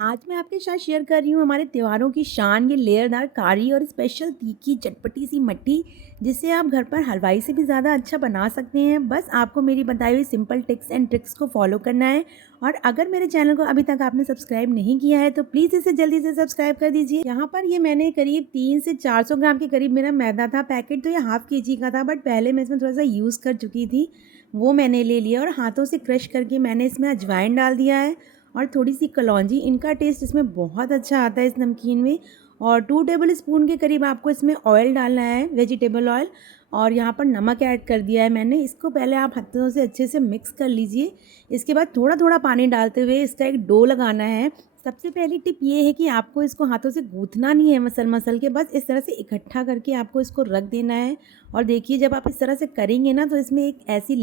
आज मैं आपके साथ शेयर कर रही हूँ हमारे त्योहारों की शान, ये लेयरदार कारी और स्पेशल तीखी चटपटी सी मट्ठी, जिसे आप घर पर हलवाई से भी ज़्यादा अच्छा बना सकते हैं। बस आपको मेरी बताई हुई सिंपल टिप्स एंड ट्रिक्स को फॉलो करना है। और अगर मेरे चैनल को अभी तक आपने सब्सक्राइब नहीं किया है तो प्लीज़ इसे जल्दी से सब्सक्राइब कर दीजिए। यहाँ पर ये मैंने करीब 300 से 400 ग्राम के करीब मेरा मैदा था। पैकेट तो ये हाफ केजी का था, बट पहले मैं इसमें थोड़ा सा यूज़ कर चुकी थी, वो मैंने ले लिया और हाथों से क्रश करके मैंने इसमें अजवाइन डाल दिया है और थोड़ी सी कलौंजी। इनका टेस्ट इसमें बहुत अच्छा आता है इस नमकीन में। और 2 टेबल स्पून के करीब आपको इसमें ऑयल डालना है, वेजिटेबल ऑयल। और यहाँ पर नमक ऐड कर दिया है मैंने। इसको पहले आप हाथों से अच्छे से मिक्स कर लीजिए। इसके बाद थोड़ा थोड़ा पानी डालते हुए इसका एक डो लगाना है। सबसे पहली टिप ये है कि आपको इसको हाथों से गूँथना नहीं है मसल मसल के, बस इस तरह से इकट्ठा करके आपको इसको रख देना है। और देखिए, जब आप इस तरह से करेंगे ना तो इसमें एक ऐसी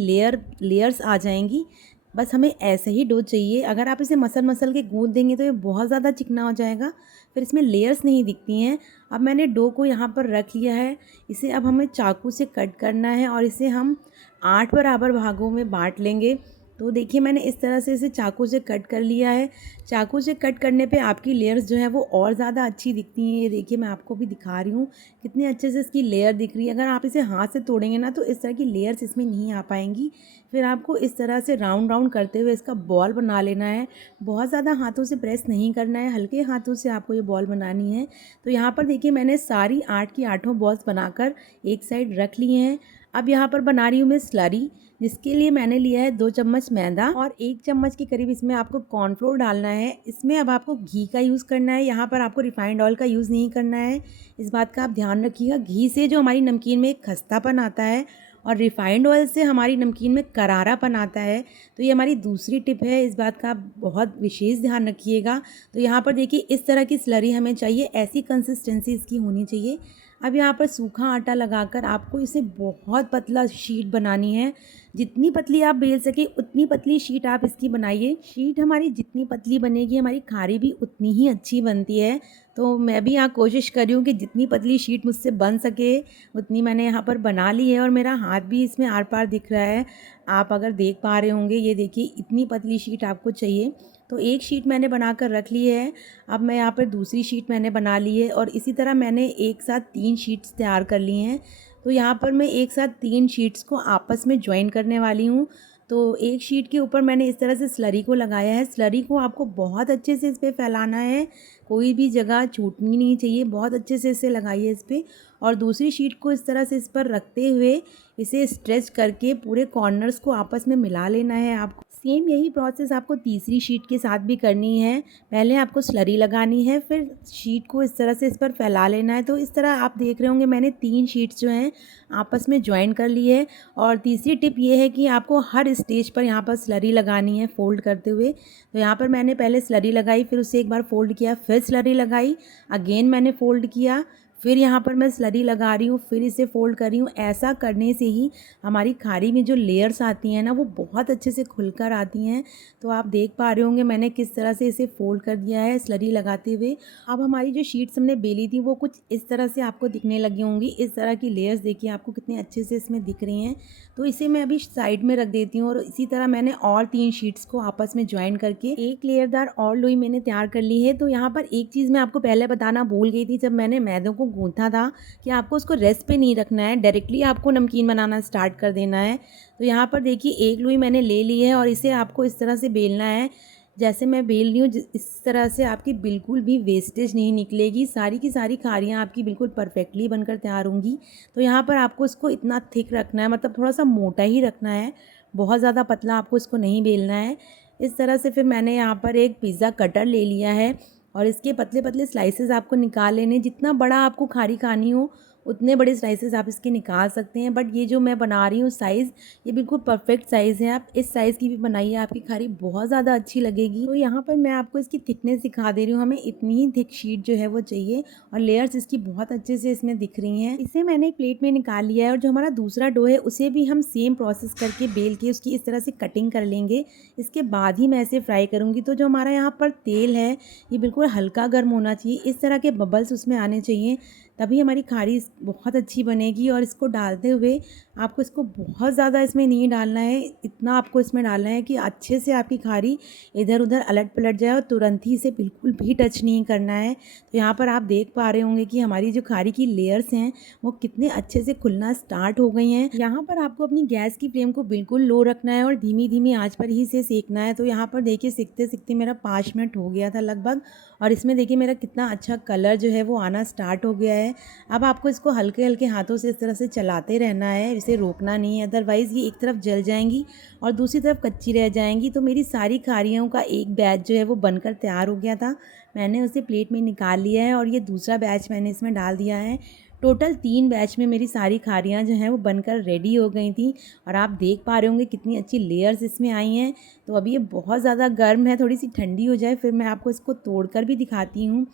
लेयर्स आ जाएंगी। बस हमें ऐसे ही डो चाहिए। अगर आप इसे मसल मसल के गूँथ देंगे तो ये बहुत ज़्यादा चिकना हो जाएगा, फिर इसमें लेयर्स नहीं दिखती हैं। अब मैंने डो को यहाँ पर रख लिया है। इसे अब हमें चाकू से कट करना है और इसे हम 8 बराबर भागों में बांट लेंगे। तो देखिए, मैंने इस तरह से इसे चाकू से कट कर लिया है। चाकू से कट करने पे आपकी लेयर्स जो है वो और ज़्यादा अच्छी दिखती हैं। ये देखिए, मैं आपको भी दिखा रही हूँ कितने अच्छे से इसकी लेयर दिख रही है। अगर आप इसे हाथ से तोड़ेंगे ना तो इस तरह की लेयर्स इसमें नहीं आ पाएंगी। फिर आपको इस तरह से राउंड राउंड करते हुए इसका बॉल बना लेना है। बहुत ज़्यादा हाथों से प्रेस नहीं करना है, हल्के हाथों से आपको ये बॉल बनानी है। तो यहाँ पर देखिए, मैंने सारी 8 की 8 बॉल्स बनाकर एक साइड रख लिए हैं। अब यहाँ पर बना रही हूँ मैं स्लरी, जिसके लिए मैंने लिया है 2 चम्मच मैदा और 1 चम्मच के करीब इसमें आपको कॉर्नफ्लोर डालना है। इसमें अब आपको घी का यूज़ करना है। यहाँ पर आपको रिफाइंड ऑयल का यूज़ नहीं करना है, इस बात का आप ध्यान रखिएगा। घी से जो हमारी नमकीन में एक खस्तापन आता है और रिफाइंड ऑयल से हमारी नमकीन में करारापन आता है। तो ये हमारी दूसरी टिप है, इस बात का आप बहुत विशेष ध्यान रखिएगा। तो यहाँ पर देखिए, इस तरह की स्लरी हमें चाहिए, ऐसी कंसिस्टेंसी इसकी होनी चाहिए। अब यहाँ पर सूखा आटा लगाकर आपको इसे बहुत पतला शीट बनानी है। जितनी पतली आप बेल सके उतनी पतली शीट आप इसकी बनाइए। शीट हमारी जितनी पतली बनेगी हमारी खारी भी उतनी ही अच्छी बनती है। तो मैं भी यहाँ कोशिश कर रही हूँ कि जितनी पतली शीट मुझसे बन सके उतनी मैंने यहाँ पर बना ली है। और मेरा हाथ भी इसमें आर पार दिख रहा है, आप अगर देख पा रहे होंगे। ये देखिए, इतनी पतली शीट आपको चाहिए। तो एक शीट मैंने बनाकर रख ली है। अब मैं यहाँ पर दूसरी शीट मैंने बना ली है और इसी तरह मैंने एक साथ 3 शीट्स तैयार कर ली हैं। तो यहाँ पर मैं एक साथ 3 शीट्स को आपस में जॉइन करने वाली हूँ। तो एक शीट के ऊपर मैंने इस तरह से स्लरी को लगाया है। स्लरी को आपको बहुत अच्छे से इस पर फैलाना है, कोई भी जगह छूटनी नहीं चाहिए। बहुत अच्छे से इसे लगाइए इस पर। और दूसरी शीट को इस तरह से इस पर रखते हुए इसे स्ट्रेच करके पूरे कॉर्नर्स को आपस में मिला लेना है आपको। सेम यही प्रोसेस आपको तीसरी शीट के साथ भी करनी है। पहले आपको स्लरी लगानी है, फिर शीट को इस तरह से इस पर फैला लेना है। तो इस तरह आप देख रहे होंगे मैंने 3 शीट्स जो हैं आपस में ज्वाइन कर ली है। और तीसरी टिप ये है कि आपको हर स्टेज पर यहाँ पर स्लरी लगानी है फोल्ड करते हुए। तो यहाँ पर मैंने पहले स्लरी लगाई, फिर उसे एक बार फोल्ड किया, फिर स्लरी लगाई, अगेन मैंने फोल्ड किया, फिर यहाँ पर मैं स्लरी लगा रही हूँ, फिर इसे फोल्ड कर रही हूँ। ऐसा करने से ही हमारी खारी में जो लेयर्स आती हैं ना वो बहुत अच्छे से खुलकर आती हैं। तो आप देख पा रहे होंगे मैंने किस तरह से इसे फोल्ड कर दिया है स्लरी लगाते हुए। अब हमारी जो शीट्स हमने बेली थी वो कुछ इस तरह से आपको दिखने लगी होंगी। इस तरह की लेयर्स देखिए आपको कितने अच्छे से इसमें दिख रही हैं। तो इसे मैं अभी साइड में रख देती हूँ और इसी तरह मैंने और 3 शीट्स को आपस में ज्वाइन करके एक लेयरदार और लोई मैंने तैयार कर ली है। तो यहाँ पर एक चीज़ मैं आपको पहले बताना भूल गई थी, जब मैंने मैदों को गूंथा था, कि आपको उसको रेस्ट पे नहीं रखना है, डायरेक्टली आपको नमकीन बनाना स्टार्ट कर देना है। तो यहाँ पर देखिए, एक लोई मैंने ले ली है और इसे आपको इस तरह से बेलना है जैसे मैं बेल रही हूँ। इस तरह से आपकी बिल्कुल भी वेस्टेज नहीं निकलेगी, सारी की सारी खारियाँ आपकी बिल्कुल परफेक्टली बनकर तैयार होंगी। तो यहाँ पर आपको इसको इतना थिक रखना है, मतलब थोड़ा सा मोटा ही रखना है, बहुत ज़्यादा पतला आपको इसको नहीं बेलना है। इस तरह से फिर मैंने यहाँ पर एक पिज़्ज़ा कटर ले लिया है और इसके पतले पतले स्लाइसेस आपको निकाल लेने। जितना बड़ा आपको खारी खानी हो उतने बड़े स्लाइसेस आप इसके निकाल सकते हैं, बट ये जो मैं बना रही हूँ साइज़, ये बिल्कुल परफेक्ट साइज़ है। आप इस साइज़ की भी बनाइए, आपकी खारी बहुत ज़्यादा अच्छी लगेगी। तो यहाँ पर मैं आपको इसकी थिकनेस दिखा दे रही हूँ। हमें इतनी ही थिक शीट जो है वो चाहिए और लेयर्स इसकी बहुत अच्छे से इसमें दिख रही हैं। इसे मैंने एक प्लेट में निकाल लिया है और जो हमारा दूसरा डो है उसे भी हम सेम प्रोसेस करके बेल के उसकी इस तरह से कटिंग कर लेंगे। इसके बाद ही मैं इसे फ्राई करूँगी। तो जो हमारा यहाँ पर तेल है ये बिल्कुल हल्का गर्म होना चाहिए, इस तरह के बबल्स उसमें आने चाहिए। तभी हमारी खारी बहुत अच्छी बनेगी। और इसको डालते हुए आपको इसको बहुत ज़्यादा इसमें नहीं डालना है, इतना आपको इसमें डालना है कि अच्छे से आपकी खारी इधर उधर अलट पलट जाए और तुरंत ही इसे बिल्कुल भी टच नहीं करना है। तो यहाँ पर आप देख पा रहे होंगे कि हमारी जो खारी की लेयर्स हैं वो कितने अच्छे से खुलना स्टार्ट हो गई हैं। यहाँ पर आपको अपनी गैस की फ्लेम को बिल्कुल लो रखना है और धीमी धीमी आंच पर ही इसे सेकना है। तो यहाँ पर देखिए सीखते सीखते मेरा 5 मिनट हो गया था लगभग, और इसमें देखिए मेरा कितना अच्छा कलर जो है वो आना स्टार्ट हो गया है। अब आपको इसको हल्के हल्के हाथों से इस तरह से चलाते रहना है, इसे रोकना नहीं है, अदरवाइज़ ये एक तरफ जल जाएंगी और दूसरी तरफ कच्ची रह जाएंगी। तो मेरी सारी खारियों का एक बैच जो है वो बनकर तैयार हो गया था। मैंने उसे प्लेट में निकाल लिया है और ये दूसरा बैच मैंने इसमें डाल दिया है। टोटल 3 बैच में मेरी सारी खारियाँ जो हैं वो बनकर रेडी हो गई थी, और आप देख पा रहे होंगे कितनी अच्छी लेयर्स इसमें आई हैं। तो अभी ये बहुत ज़्यादा गर्म है, थोड़ी सी ठंडी हो जाए फिर मैं आपको इसको तोड़कर भी दिखाती हूँ।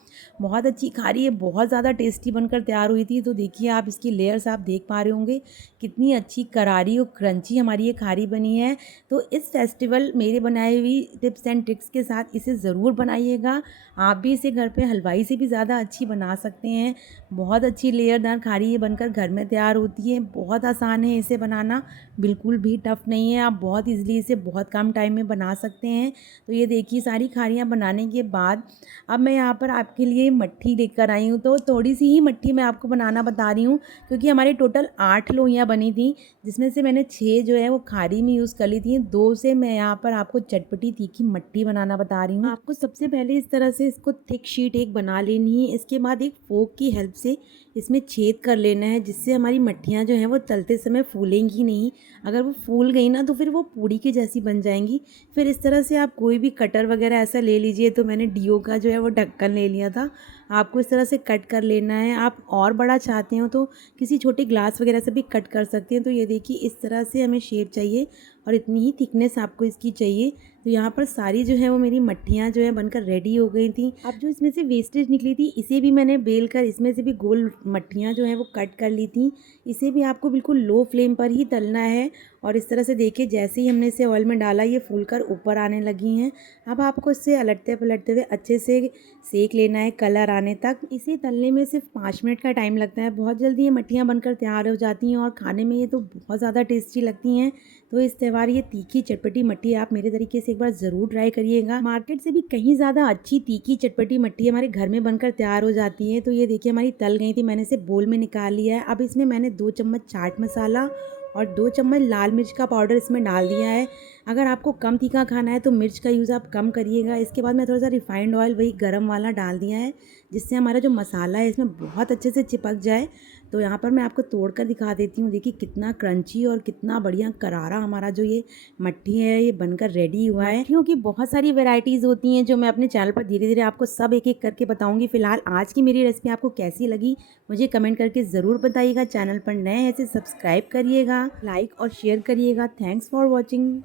बहुत अच्छी खारी है, बहुत ज़्यादा टेस्टी बनकर तैयार हुई थी। तो देखिए आप इसकी लेयर्स आप देख पा रहे होंगे कितनी अच्छी करारी और क्रंची हमारी ये खारी बनी है। तो इस फेस्टिवल मेरे बनाई हुई टिप्स एंड ट्रिक्स के साथ इसे ज़रूर बनाइएगा। आप भी इसे घर पे हलवाई से भी ज़्यादा अच्छी बना सकते हैं। बहुत अच्छी लेयरदार खारी ये बनकर घर में तैयार होती है। बहुत आसान है इसे बनाना, बिल्कुल भी टफ़ नहीं है। आप बहुत ईज़िली इसे बहुत कम टाइम में बना सकते हैं। तो ये देखिए सारी खारियाँ बनाने के बाद अब मैं यहाँ पर आपके लिए मट्ठी लेकर आई हूँ। तो थोड़ी सी ही मट्ठी मैं आपको बनाना बता रही हूँ, क्योंकि हमारे टोटल 8 लोइयाँ बनी थी, जिसमें से मैंने 6 जो है वो खारी में यूज़ कर ली थी, 2 से मैं यहाँ पर आपको चटपटी तीखी मट्ठी बनाना बता रही हूँ। आपको सबसे पहले इस तरह से इसको थिक शीट एक बना लेनी है। इसके बाद एक फोक की हेल्प से इसमें छेद कर लेना है, जिससे हमारी मट्ठियाँ जो हैं वो तलते समय फूलेंगी नहीं। अगर वो फूल गई ना तो फिर वो पूड़ी के जैसी बन जाएंगी। फिर इस तरह से आप कोई भी कटर वगैरह ऐसा ले लीजिए। तो मैंने डीओ का जो है वो ढक्कन ले लिया था। आपको इस तरह से कट कर लेना है। आप और बड़ा चाहते हो तो किसी छोटे ग्लास वगैरह से भी कट कर सकते हैं। तो ये देखिए इस तरह से हमें शेप चाहिए और इतनी ही थिकनेस आपको इसकी चाहिए। तो यहाँ पर सारी जो है वो मेरी मट्ठियाँ जो है बनकर रेडी हो गई थी। अब जो इसमें से वेस्टेज निकली थी इसे भी मैंने बेल कर इसमें से भी गोल मट्ठियाँ जो हैं वो कट कर ली थी। इसे भी आपको बिल्कुल लो फ्लेम पर ही तलना है। और इस तरह से देखिए जैसे ही हमने इसे ऑयल में डाला ये फूलकर ऊपर आने लगी हैं। अब आपको इससे अलटते पलटते हुए अच्छे से सेक लेना है कलर आने तक। इसे तलने में सिर्फ 5 मिनट का टाइम लगता है। बहुत जल्दी ये मट्ठियाँ बनकर तैयार हो जाती हैं और खाने में ये तो बहुत ज़्यादा टेस्टी लगती हैं। तो इस त्यौहार ये तीखी चटपटी मट्ठी आप मेरे तरीके से एक बार ज़रूर ट्राई करिएगा। मार्केट से भी कहीं ज़्यादा अच्छी तीखी चटपटी मट्ठी हमारे घर में बनकर तैयार हो जाती है। तो ये देखिए हमारी तल गई थी, मैंने इसे बोल में निकाल लिया है। अब इसमें मैंने 2 चम्मच चाट मसाला और 2 चम्मच लाल मिर्च का पाउडर इसमें डाल दिया है। अगर आपको कम तीखा खाना है तो मिर्च का यूज़ आप कम करिएगा। इसके बाद मैं थोड़ा सा रिफाइंड ऑयल वही गरम वाला डाल दिया है, जिससे हमारा जो मसाला है इसमें बहुत अच्छे से चिपक जाए। तो यहाँ पर मैं आपको तोड़ कर दिखा देती हूँ। देखिए कितना क्रंची और कितना बढ़िया करारा हमारा जो ये मट्ठी है ये बनकर रेडी हुआ है। मट्ठियों की बहुत सारी वेराइटीज़ होती हैं जो मैं अपने चैनल पर धीरे धीरे आपको सब एक एक करके बताऊँगी। फिलहाल आज की मेरी रेसिपी आपको कैसी लगी मुझे कमेंट करके ज़रूर बताइएगा। चैनल पर नए हैं इसे सब्सक्राइब करिएगा, लाइक और शेयर करिएगा। Thanks for watching.